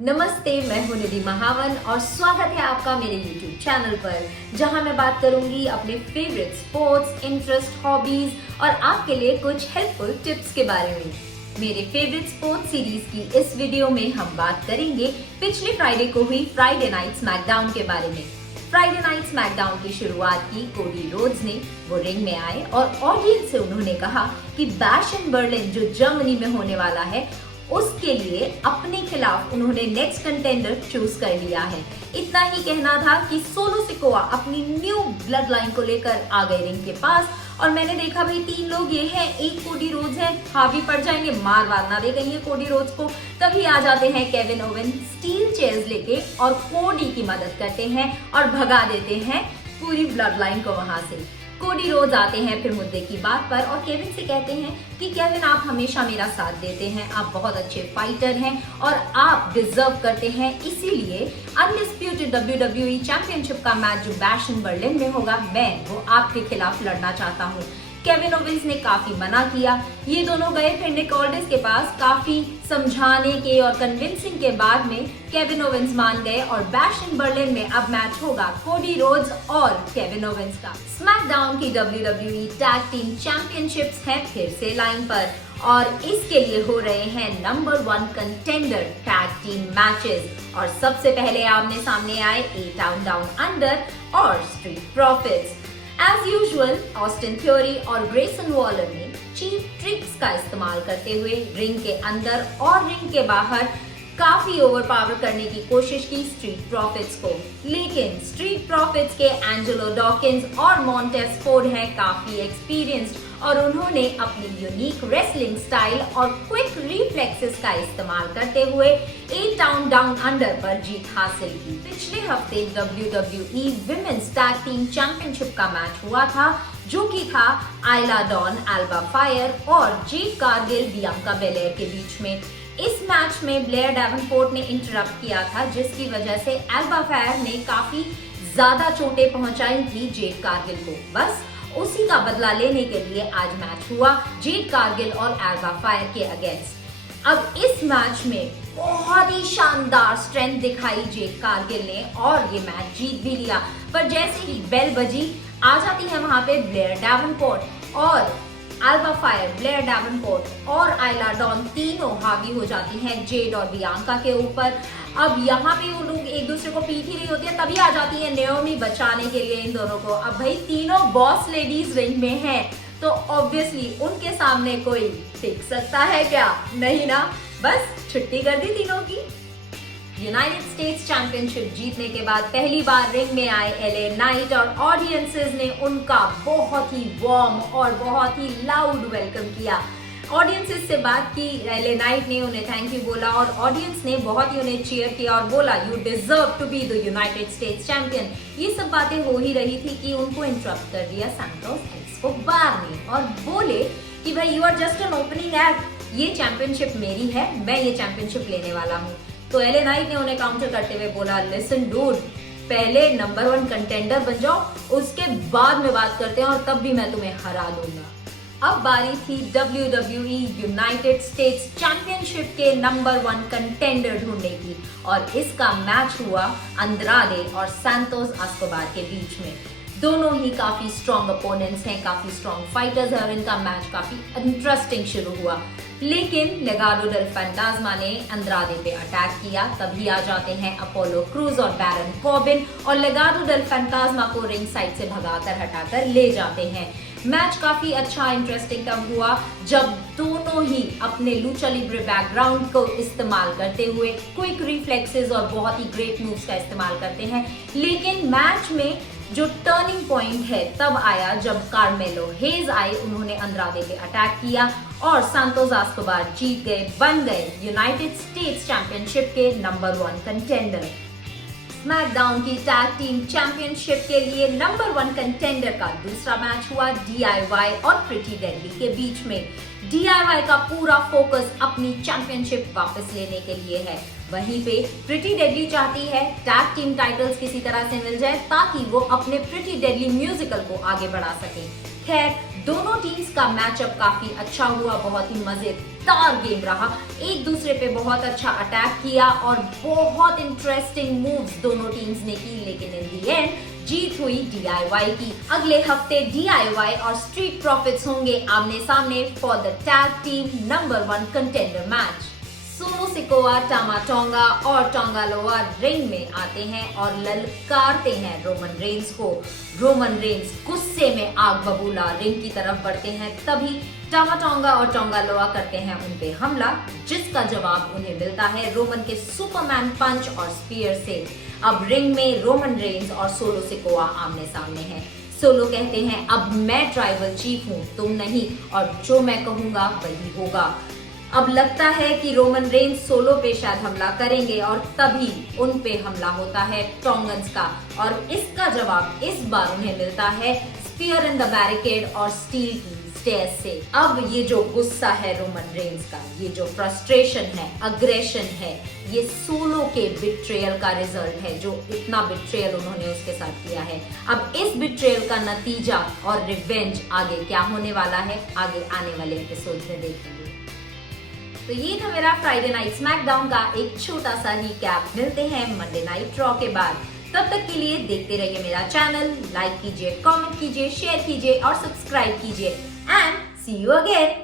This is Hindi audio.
नमस्ते, मैं हूं निधि महावन और स्वागत है आपका मेरे YouTube चैनल पर, जहां मैं बात करूंगी अपने फेवरेट स्पोर्ट्स, इंटरेस्ट, हॉबीज और आपके लिए कुछ हेल्पफुल टिप्स के बारे में। मेरे फेवरेट स्पोर्ट्स सीरीज की इस वीडियो में हम बात करेंगे पिछले फ्राइडे को हुई फ्राइडे नाइट स्मैकडाउन के बारे में। फ्राइडे नाइट स्मैकडाउन की शुरुआत की कोडी रोड्स ने। वो रिंग में आए और ऑडियंस से उन्होंने कहा कि बैश इन बर्लिन जो जर्मनी में होने वाला है उसके लिए अपने खिलाफ उन्होंने नेक्स्ट कंटेंडर चूज कर लिया है। इतना ही कहना था कि सोलो सिकोआ अपनी न्यू ब्लड लाइन को लेकर आ गए रिंग के पास और मैंने देखा भाई 3 लोग ये हैं, एक कोडी रोड्स है, हावी पड़ जाएंगे, मार ना दे कहीं कोडी रोड्स को। तभी आ जाते हैं केविन ओवन स्टील चेयर्स लेके और कोडी की मदद करते हैं और भगा देते हैं पूरी ब्लड लाइन को वहां से। कोडी रोड्स आते हैं फिर मुद्दे की बात पर और केविन से कहते हैं कि केविन आप हमेशा मेरा साथ देते हैं, आप बहुत अच्छे फाइटर हैं और आप डिजर्व करते हैं, इसीलिए अनडिस्प्यूटेड WWE चैंपियनशिप का मैच जो बैश इन बर्लिन में होगा मैं वो आपके खिलाफ लड़ना चाहता हूँ। केविन ओवेंस ने काफी मना किया। ये दोनों गए फिर निक ऑल्डिस के पास, काफी समझाने के और कन्विंसिंग के बाद में केविन ओवेंस मान गए और बैश इन बर्लिन में अब मैच होगा कोडी रोड्स और केविन ओवेंस का। स्मैकडाउन की WWE टैग टीम चैंपियनशिप्स है फिर से लाइन पर और इसके लिए हो रहे हैं number 1 contender tag team matches और सबसे पहले आमने सामने आए A टाउन डाउन अंडर और street profits. As usual Austin Theory और ग्रेसन वॉलर ने चीप ट्रिक्स का इस्तेमाल करते हुए रिंग के अंदर और रिंग के बाहर काफी ओवरपावर करने की कोशिश की स्ट्रीट प्रॉफिट्स को, लेकिन स्ट्रीट प्रॉफिट्स के एंजेलो डॉकिंस और मॉन्टेस फोर्ड हैं काफी एक्सपीरियंस्ड और उन्होंने अपनी यूनिक रेसलिंग स्टाइल और क्विक रिफ्लेक्सेस का इस्तेमाल करते हुए A टाउन डाउन अंडर पर जीत हासिल की। पिछले हफ्ते WWE women's tag team championship का मैच हुआ था जो कि था आइला डॉन, एल्बा फायर और जेड कारगिल, बियांका बेलेयर के बीच में। इस मैच में ब्लेयर डेवनपोर्ट ने इंटरप्ट किया था जिसकी वजह से एल्बा फायर ने काफी ज्यादा चोटें पहुंचाई थी जेड कारगिल को। बस उसी का बदला लेने के लिए आज मैच हुआ जेड कारगिल और एल्बा फायर के अगेंस्ट। अब इस मैच में बहुत ही शानदार स्ट्रेंथ दिखाई जेड कारगिल ने और ये मैच जीत भी लिया, पर जैसे ही बेल बजी आ जाती है वहां पे ब्लेयर डेवनपोर्ट और एल्बा फायर, ब्लेयर डेवनपोर्ट और आइला डॉन तीनों हावी हो जाती हैं जेड और बियांका के ऊपर। अब यहाँ पे वो लोग एक दूसरे को पीट ही रही होती है, तभी आ जाती है नेओमी बचाने के लिए इन दोनों को। अब भाई तीनों बॉस लेडीज रिंग में हैं, तो ऑब्वियसली उनके सामने कोई टिक सकता है क्या? नहीं ना, बस छुट्टी कर दी तीनों की। यूनाइटेड स्टेट्स चैंपियनशिप जीतने के बाद पहली बार रिंग में आए LA नाइट और ऑडियंसेस ने उनका बहुत ही वार्म और बहुत ही लाउड वेलकम किया। ऑडियंसेस से बात की, LA नाइट ने उन्हें थैंक यू बोला और ऑडियंस ने बहुत ही उन्हें चीयर किया और बोला you deserve to be the United States champion. ये सब बातें हो ही रही थी कि उनको इंटरप्ट कर दिया सैंटोस एस्कोबार ने और बोले कि भाई you are just an opening act, ये चैंपियनशिप मेरी है, मैं ये चैंपियनशिप लेने वाला हूँ। तो LA नाइट ने उन्हें काउंटर करते हुए बोला लिसन डूड, पहले नंबर 1 कंटेंडर बन जाओ, उसके बाद में बात करते हैं और तब भी मैं तुम्हें हरा दूंगा। अब बारी थी WWE यूनाइटेड स्टेट्स चैंपियनशिप के नंबर 1 कंटेंडर ढूंढने की और इसका मैच हुआ अंद्राडे और सैंटोस एस्कोबार के बीच में। दोनों ही काफी स्ट्रॉन्ग अपोनेंट्स हैं, काफी स्ट्रॉन्ग फाइटर्स हैं और इनका मैच काफी इंटरेस्टिंग शुरू हुआ, लेकिन लेगाडो डेल फैंटास्मा ने अंद्राडे पे अटैक किया। तभी आ जाते हैं अपोलो क्रूज और बैरन कॉर्बिन और लेगाडो डेल फैंटास्मा को रिंग साइड से भगाकर हटाकर ले जाते हैं। मैच काफी अच्छा इंटरेस्टिंग तब हुआ जब दोनों ही अपने लूचा लिब्रे बैकग्राउंड को इस्तेमाल करते हुए क्विक रिफ्लेक्सेस और बहुत ही ग्रेट मूव्स का इस्तेमाल करते हैं, लेकिन मैच में जो टर्निंग पॉइंट है तब आया जब कार्मेलो हेज आए, उन्होंने अंद्राडे पे अटैक किया और सैंटोस एस्कोबार जीत गए, बन गए यूनाइटेड स्टेट्स चैंपियनशिप के नंबर 1 कंटेंडर। स्मैकडाउन की टैग टीम चैंपियनशिप के लिए नंबर 1 कंटेंडर का दूसरा मैच हुआ DIY और प्रिटी डेडली के बीच में। DIY का पूरा फोकस अपनी चैंपियनशिप वापस लेने के लिए है, वहीं पे प्रिटी डेडली चाहती है टैग टीम टाइटल्स किसी तरह से मिल जाए ताकि वो अपने प्रिटी डेडली म्यूजिकल को आगे बढ़ा सके। खैर, दोनों टीम्स का मैचअप काफी अच्छा हुआ, बहुत ही मजेदार गेम रहा। एक दूसरे पे बहुत अच्छा अटैक किया और बहुत इंटरेस्टिंग मूव्स दोनों टीम्स ने की, लेकिन इन दी एंड जीत हुई DIY की। अगले हफ्ते DIY और स्ट्रीट प्रॉफिट्स होंगे आमने सामने for the tag team number 1 contender match. Solo Sikoa, Tama Tonga और टोंगालोआ रिंग में आते हैं और ललकारते हैं रोमन रेंस को। रोमन रेंस गुस्से में आग बबूला रिंग की तरफ बढ़ते हैं, तभी टामा टोंगा और टोंगालोआ करते हैं उन पे हमला, जिसका जवाब उन्हें मिलता है रोमन के सुपरमैन पंच और स्पीयर से। अब रिंग में रोमन रेंस और सोलो सिकोआ आमने सामने हैं। सोलो कहते हैं, अब मैं ट्राइबल चीफ हूँ, तुम नहीं, और जो मैं कहूंगा वही होगा। अब लगता है कि रोमन रेंस सोलो पे शायद हमला करेंगे और तभी उन पे हमला होता है टोंगन्स का, और इसका जवाब इस बार उन्हें मिलता है स्पीयर इन द बैरिकेड और स्टील की स्टेयर्स से। अब ये जो गुस्सा है रोमन रेंस का, ये जो फ्रस्ट्रेशन है, अग्रेशन है, ये सोलो के बिट्रेयल का रिजल्ट है, जो इतना बिट्रेयल उन्होंने उसके साथ किया है। अब इस बिट्रेयल का नतीजा और रिवेंज आगे क्या होने वाला है, आगे आने वाले एपिसोड में देखेंगे। तो ये था मेरा फ्राइडे नाइट स्मैकडाउन का एक छोटा सा रिकैप। मिलते हैं मंडे नाइट रॉ के बाद। तब तक के लिए देखते रहिए मेरा चैनल, लाइक कीजिए, कमेंट कीजिए, शेयर कीजिए और सब्सक्राइब कीजिए। And see you again.